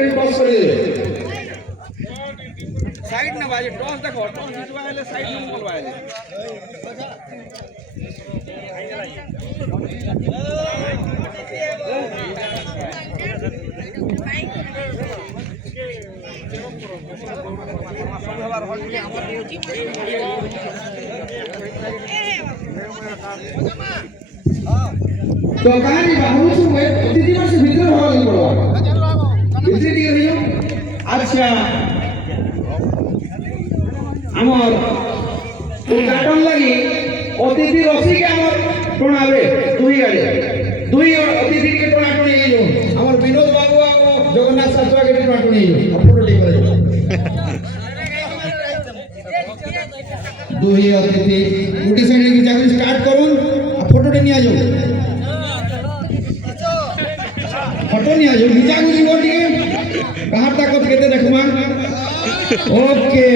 victory toss করে দেবে সাইড না বাজে টস দেখো টস জিতবা হলে সাইড নম্বর বাজে तो कहानी बाहु से मैं दीदी मार से भीतर हो गई पड़वा भीतर दिए रहियो अच्छा আমার উদ্ঘাটন লাগি অতিথি রসি কে আমার টনাবে দুই গাড়ি দুই অতিথি কে টনা টনি যাও আমার বিনোদ বাবু আর জগন্নাথ শাস্ত্রী কে টনা টনি যাও ফটো টি করে দুই অতিথি উঠে সাইডে কি যাবেন স্টার্ট করুন আর ফটোটা নিয়ে যাও ফটো নিয়ে যাও নিচা গুজি গোটি কাহারটা কত কেতে দেখবা ওকে